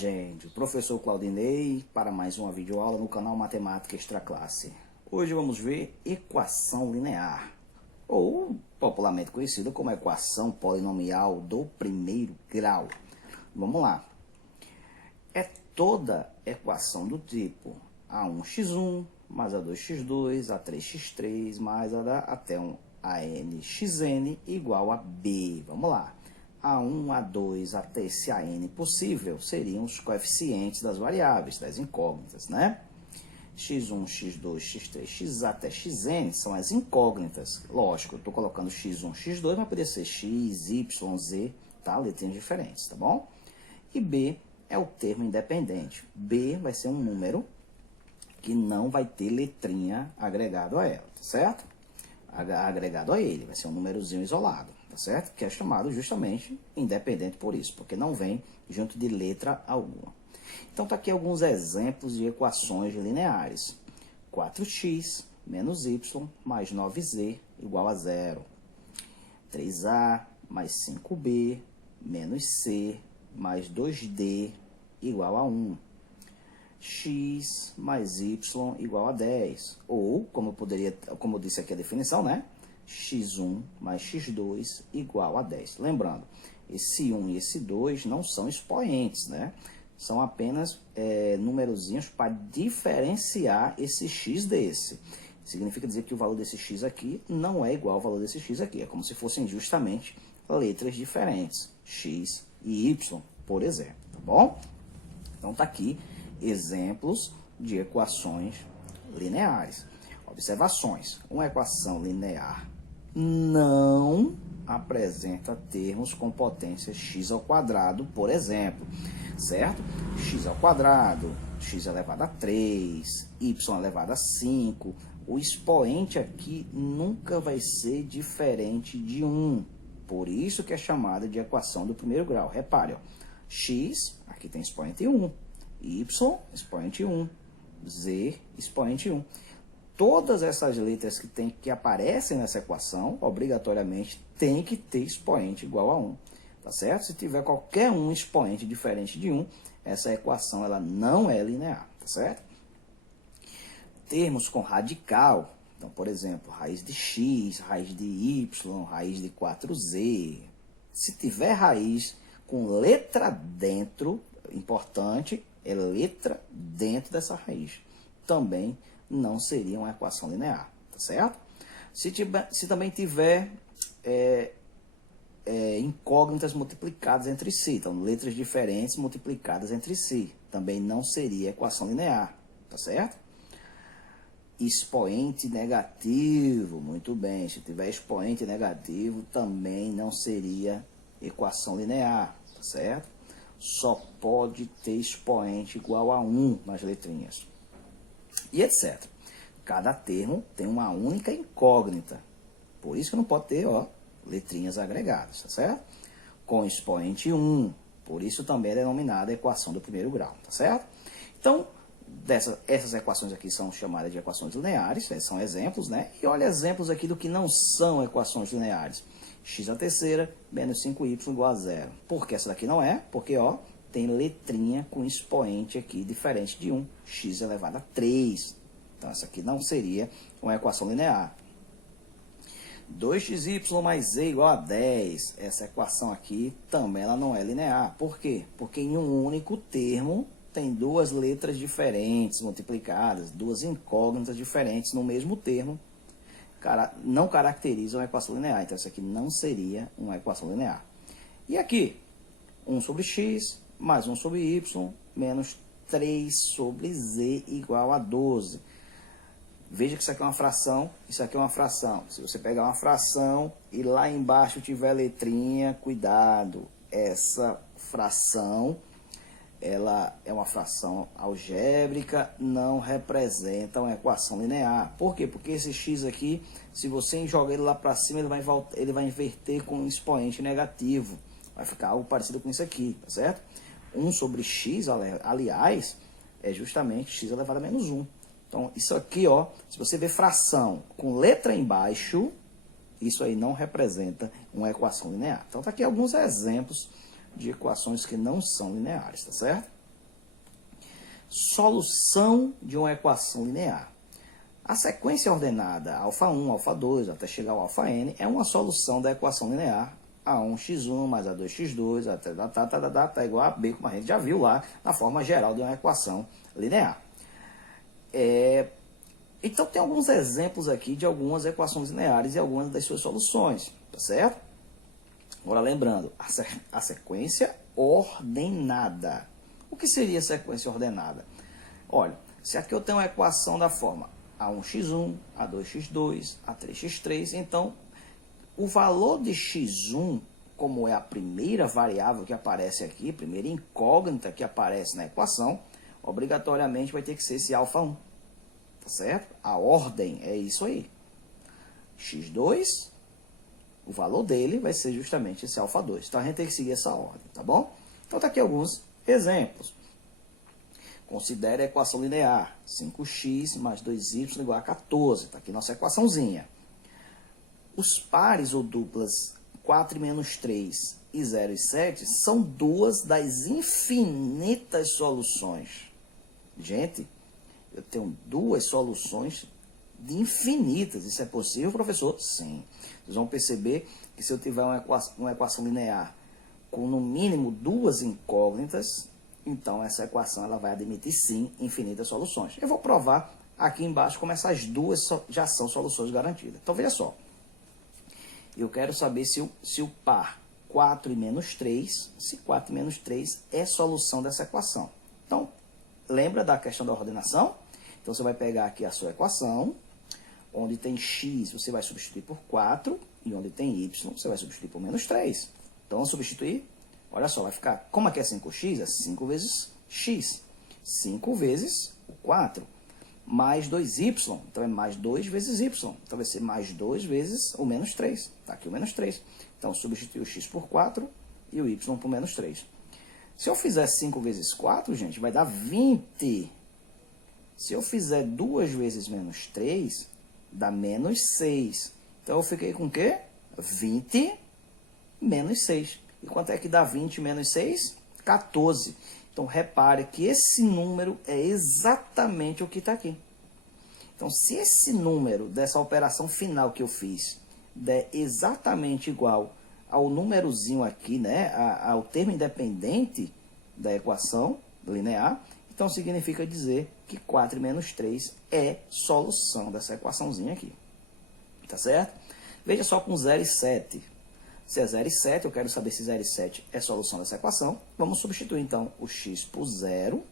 gente, o professor Claudinei para mais uma videoaula no canal Matemática Extra Classe. Hoje vamos ver equação linear, ou popularmente conhecida como equação polinomial do primeiro grau. Vamos lá. É toda equação do tipo A1x1 mais A2x2, A3x3 mais até a nxn igual a B. Vamos lá. A1, A2, até esse AN possível seriam os coeficientes das variáveis, das incógnitas, né? x1, x2, x3, x até xn são as incógnitas. Lógico, eu estou colocando x1, x2, mas poderia ser x, y, z, tá? Letrinhas diferentes, tá bom? E B é o termo independente. B vai ser um número que não vai ter letrinha agregado a ela, tá certo? Agregado a ele, vai ser um númerozinho isolado, tá certo? Que é chamado justamente independente por isso, porque não vem junto de letra alguma. Então, tá aqui alguns exemplos de equações lineares. 4x menos y mais 9z igual a 0. 3a mais 5b menos c mais 2d igual a 1. X mais y igual a 10. Ou, como eu disse aqui a definição, né? x1 mais x2 igual a 10. Lembrando, esse 1 e esse 2 não são expoentes, né? São apenas numerozinhos para diferenciar esse x desse. Significa dizer que o valor desse x aqui não é igual ao valor desse x aqui. É como se fossem justamente letras diferentes. X e y, por exemplo, tá bom? Então, tá aqui exemplos de equações lineares. Observações. Uma equação linear não apresenta termos com potência x ao quadrado, por exemplo, certo? X ao quadrado, x elevado a 3, y elevado a 5. O expoente aqui nunca vai ser diferente de 1. Por isso que é chamada de equação do primeiro grau. Repare, ó, x, aqui tem expoente 1. Y, expoente 1, Z, expoente 1. Todas essas letras que aparecem nessa equação, obrigatoriamente, tem que ter expoente igual a 1. Tá certo? Se tiver qualquer um expoente diferente de 1, essa equação ela não é linear. Tá certo? Termos com radical, então, por exemplo, raiz de x, raiz de y, raiz de 4z. Se tiver raiz com letra dentro, importante, é letra dentro dessa raiz. Também não seria uma equação linear, tá certo? Se também tiver incógnitas multiplicadas entre si, então letras diferentes multiplicadas entre si, também não seria equação linear, tá certo? Expoente negativo, muito bem, se tiver expoente negativo, também não seria equação linear, tá certo? Só pode ter expoente igual a 1 nas letrinhas. E etc. Cada termo tem uma única incógnita. Por isso que não pode ter, ó, letrinhas agregadas, tá certo? Com expoente 1. Por isso também é denominada equação do primeiro grau, tá certo? Então, essas equações aqui são chamadas de equações lineares, são exemplos, né? E olha exemplos aqui do que não são equações lineares. X à terceira menos 5y igual a 0. Por que essa daqui não é? Porque, ó, tem letrinha com expoente aqui diferente de 1. X elevado a 3. Então, essa aqui não seria uma equação linear. 2xy mais z igual a 10. Essa equação aqui também ela não é linear. Por quê? Porque em um único termo tem duas letras diferentes multiplicadas, duas incógnitas diferentes no mesmo termo. Não caracteriza uma equação linear. Então, essa aqui não seria uma equação linear. E aqui, 1 sobre x mais 1 sobre y menos 3 sobre z igual a 12. Veja que isso aqui é uma fração, isso aqui é uma fração. Se você pegar uma fração e lá embaixo tiver letrinha, cuidado. Essa fração, ela é uma fração algébrica, não representa uma equação linear. Por quê? Porque esse x aqui, se você jogar ele lá para cima, ele vai inverter com um expoente negativo. Vai ficar algo parecido com isso aqui, tá certo? 1 sobre x, aliás, é justamente x elevado a menos 1. Então, isso aqui, ó, se você ver fração com letra embaixo, isso aí não representa uma equação linear. Então, tá aqui alguns exemplos de equações que não são lineares, tá certo? Solução de uma equação linear. A sequência ordenada α1, α2, até chegar ao αn, é uma solução da equação linear A1x1 mais A2x2, até tá igual a B, como a gente já viu lá, na forma geral de uma equação linear. Então, tem alguns exemplos aqui de algumas equações lineares e algumas das suas soluções, tá certo? Agora, lembrando, a sequência ordenada. O que seria a sequência ordenada? Olha, se aqui eu tenho uma equação da forma A1x1, A2x2, A3x3, então, o valor de x1, como é a primeira variável que aparece aqui, primeira incógnita que aparece na equação, obrigatoriamente vai ter que ser esse α1. Tá certo? A ordem é isso aí. x2, o valor dele vai ser justamente esse α2. Então, a gente tem que seguir essa ordem, tá bom? Então, tá aqui alguns exemplos. Considere a equação linear. 5x mais 2y igual a 14. Tá aqui nossa equaçãozinha. Os pares ou duplas 4 e menos 3 e 0 e 7 são duas das infinitas soluções. Gente, eu tenho duas soluções de infinitas. Isso é possível, professor? Sim. Vocês vão perceber que se eu tiver uma equação linear com no mínimo duas incógnitas, então essa equação ela vai admitir sim infinitas soluções. Eu vou provar aqui embaixo como essas duas já são soluções garantidas. Então veja só. Eu quero saber se o par 4 e menos 3, se 4 e menos 3 é solução dessa equação. Então, lembra da questão da ordenação? Então, você vai pegar aqui a sua equação, onde tem x, você vai substituir por 4, e onde tem y, você vai substituir por menos 3. Então, vamos substituir, olha só, vai ficar, como aqui é 5x, é 5 vezes x. 5 vezes o 4, mais 2y, então é mais 2 vezes y. Então, vai ser mais 2 vezes o menos 3. Está aqui o menos 3. Então, substitui o x por 4 e o y por menos 3. Se eu fizer 5 vezes 4, gente, vai dar 20. Se eu fizer 2 vezes menos 3, dá menos 6. Então, eu fiquei com o quê? 20 menos 6. E quanto é que dá 20 menos 6? 14. Então, repare que esse número é exatamente o que está aqui. Então, se esse número dessa operação final que eu fiz der exatamente igual ao númerozinho aqui, né, ao termo independente da equação linear, então significa dizer que 4 menos 3 é solução dessa equaçãozinha aqui. Tá certo? Veja só com 0 e 7. Se é 0 e 7, eu quero saber se 0 e 7 é solução dessa equação. Vamos substituir, então, o x por 0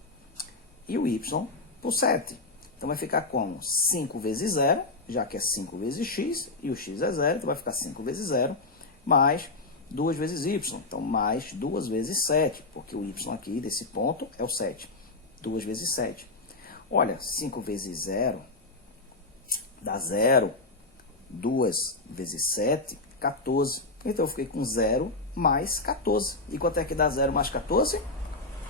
e o y por 7. Então, vai ficar como 5 vezes 0, já que é 5 vezes x, e o x é 0, então vai ficar 5 vezes 0, mais 2 vezes y. Então, mais 2 vezes 7, porque o y aqui, desse ponto, é o 7. 2 vezes 7. Olha, 5 vezes 0 dá 0. 2 vezes 7, 14. Então, eu fiquei com 0 mais 14. E quanto é que dá 0 mais 14?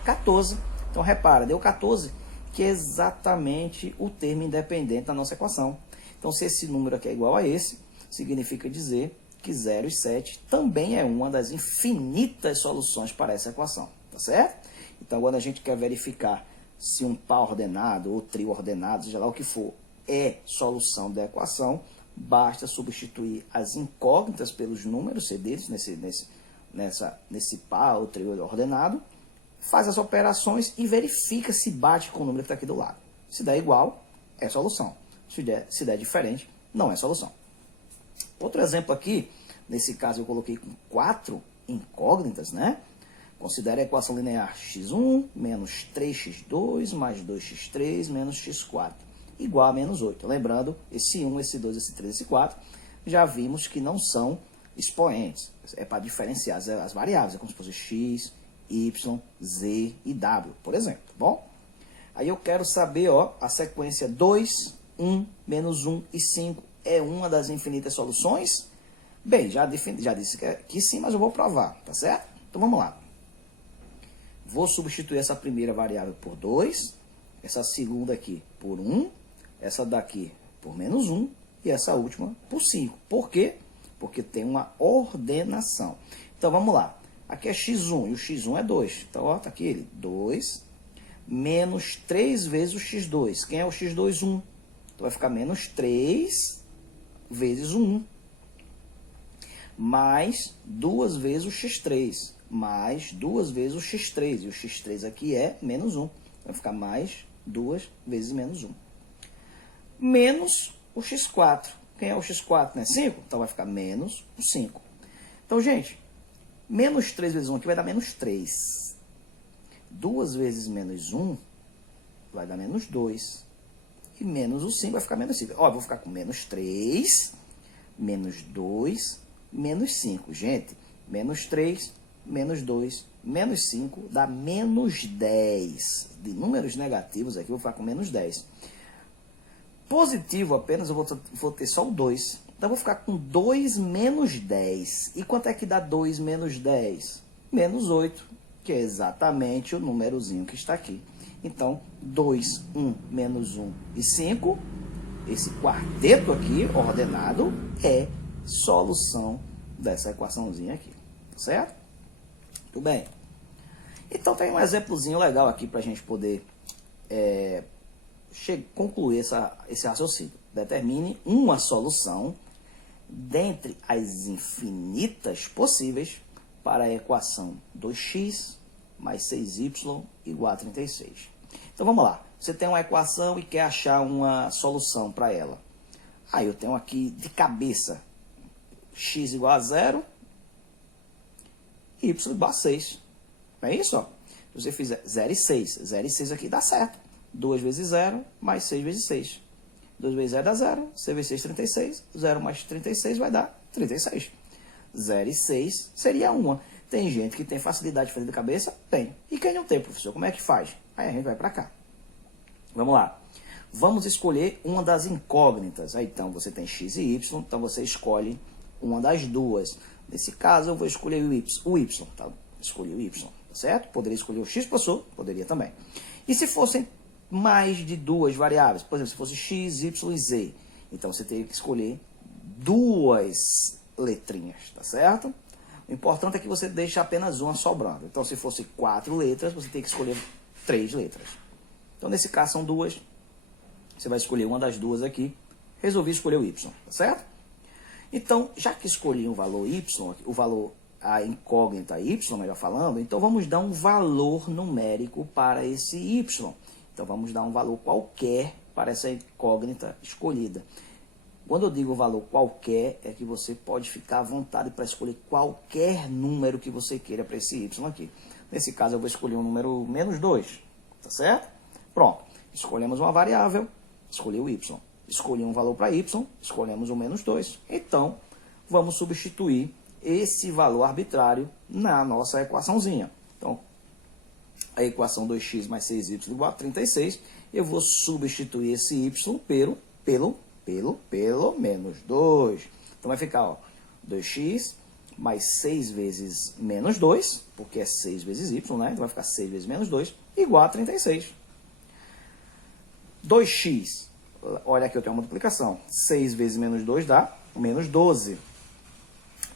14. Então, repara, deu 14, que é exatamente o termo independente da nossa equação. Então, se esse número aqui é igual a esse, significa dizer que 0 e 7 também é uma das infinitas soluções para essa equação. Tá certo? Então, quando a gente quer verificar se um par ordenado ou trio ordenado, seja lá o que for, é solução da equação, basta substituir as incógnitas pelos números cedidos nesse par ou trio ordenado, faz as operações e verifica se bate com o número que está aqui do lado. Se der igual, é solução. Se der diferente, não é solução. Outro exemplo aqui, nesse caso eu coloquei com 4 incógnitas, né? Considere a equação linear x1 menos 3x2 mais 2x3 menos x4 igual a menos 8. Lembrando, esse 1, esse 2, esse 3, esse 4, já vimos que não são expoentes. É para diferenciar as variáveis, é como se fosse x, y, z e w, por exemplo, tá bom? Aí eu quero saber, ó, a sequência 2, 1, menos 1 e 5 é uma das infinitas soluções? Bem, já disse que sim, mas eu vou provar, tá certo? Então vamos lá. Vou substituir essa primeira variável por 2, essa segunda aqui por 1, essa daqui por menos 1 e essa última por 5. Por quê? Porque tem uma ordenação. Então vamos lá. Aqui é x1 e o x1 é 2. Então, ó, tá aqui ele, 2 menos 3 vezes o x2. Quem é o x2? 1. Então vai ficar menos 3 vezes o 1. Mais 2 vezes o x3. Mais 2 vezes o x3. E o x3 aqui é menos 1. Vai ficar mais 2 vezes menos 1. Menos o x4. Quem é o x4, né? 5? Então vai ficar menos o 5. Então, gente, menos 3 vezes 1 aqui vai dar menos 3. 2 vezes menos 1 vai dar menos 2. E menos o 5 vai ficar menos 5. Ó, eu vou ficar com menos 3, menos 2, menos 5. Gente, menos 3, menos 2, menos 5 dá menos 10. De números negativos aqui, eu vou ficar com menos 10. Positivo apenas, eu vou ter só o 2. Então, eu vou ficar com 2 menos 10. E quanto é que dá 2 menos 10? Menos 8, que é exatamente o númerozinho que está aqui. Então, 2, 1, menos 1 e 5, esse quarteto aqui, ordenado, é solução dessa equaçãozinha aqui, certo? Tudo bem. Então, tem um exemplozinho legal aqui para a gente poder concluir esse raciocínio. Determine uma solução dentre as infinitas possíveis para a equação 2x mais 6y igual a 36. Então, vamos lá. Você tem uma equação e quer achar uma solução para ela. Aí, eu tenho aqui de cabeça x igual a 0, y igual a 6. Não é isso? Ó? Se você fizer 0 e 6, 0 e 6 aqui dá certo. 2 vezes 0 mais 6 vezes 6. 2 vezes 0 dá 0, 6 vezes 6, 36. 0 mais 36 vai dar 36. 0 e 6 seria 1. Tem gente que tem facilidade de fazer de cabeça? Tem. E quem não tem, professor? Como é que faz? Aí a gente vai para cá. Vamos lá. Vamos escolher uma das incógnitas. Aí, então, você tem x e y, então você escolhe uma das duas. Nesse caso, eu vou escolher o y. Tá? Escolhi o y, tá certo? Poderia escolher o x, professor? Poderia também. E se fossem mais de duas variáveis? Por exemplo, se fosse x, y e z. Então, você teria que escolher duas letrinhas, tá certo? O importante é que você deixe apenas uma sobrando. Então, se fosse 4 letras, você tem que escolher 3 letras. Então, nesse caso, são duas. Você vai escolher uma das duas aqui. Resolvi escolher o y, tá certo? Então, já que escolhi um valor y, a incógnita y, melhor falando, então vamos dar um valor numérico para esse y. Então, vamos dar um valor qualquer para essa incógnita escolhida. Quando eu digo valor qualquer, é que você pode ficar à vontade para escolher qualquer número que você queira para esse y aqui. Nesse caso, eu vou escolher um número menos 2, tá certo? Pronto, escolhemos uma variável, escolhi o y. Escolhi um valor para y, escolhemos o menos 2. Então, vamos substituir esse valor arbitrário na nossa equaçãozinha. Então, a equação 2x mais 6y igual a 36, eu vou substituir esse y pelo menos 2. Então, vai ficar, ó, 2x mais 6 vezes menos 2, porque é 6 vezes y, né? Então, vai ficar 6 vezes menos 2, igual a 36. 2x, olha aqui, eu tenho uma multiplicação. 6 vezes menos 2 dá menos 12.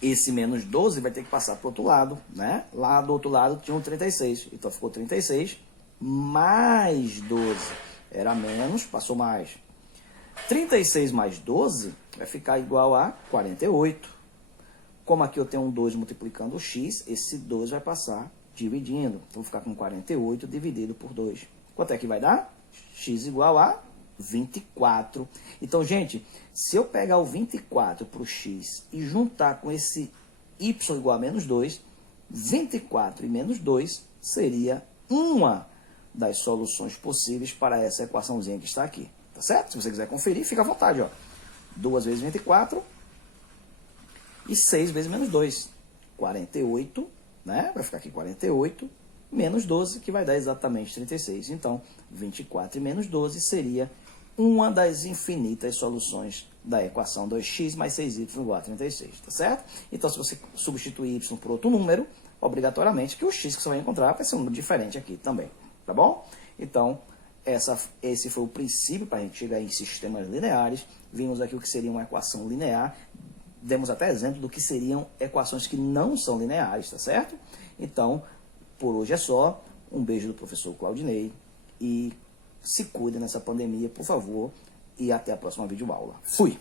Esse menos 12 vai ter que passar para o outro lado, né? Lá do outro lado tinha um 36. Então, ficou 36 mais 12. Era menos, passou mais. 36 mais 12 vai ficar igual a 48. Como aqui eu tenho um 2 multiplicando o x, esse 2 vai passar dividindo. Então, vou ficar com 48 dividido por 2. Quanto é que vai dar? X igual a 24. Então, gente, se eu pegar o 24 para o x e juntar com esse y igual a menos 2, 24 e menos 2 seria uma das soluções possíveis para essa equaçãozinha que está aqui. Tá certo? Se você quiser conferir, fica à vontade, ó. 2 vezes 24 e 6 vezes menos 2. 48, né? Vai ficar aqui 48 menos 12, que vai dar exatamente 36. Então, 24 e menos 12 seria uma das infinitas soluções da equação 2x mais 6y igual a 36, tá certo? Então, se você substituir y por outro número, obrigatoriamente que o x que você vai encontrar vai ser um número diferente aqui também, tá bom? Então, esse foi o princípio para a gente chegar em sistemas lineares. Vimos aqui o que seria uma equação linear, demos até exemplo do que seriam equações que não são lineares, tá certo? Então, por hoje é só. Um beijo do professor Claudinei e se cuida nessa pandemia, por favor, e até a próxima videoaula. Fui!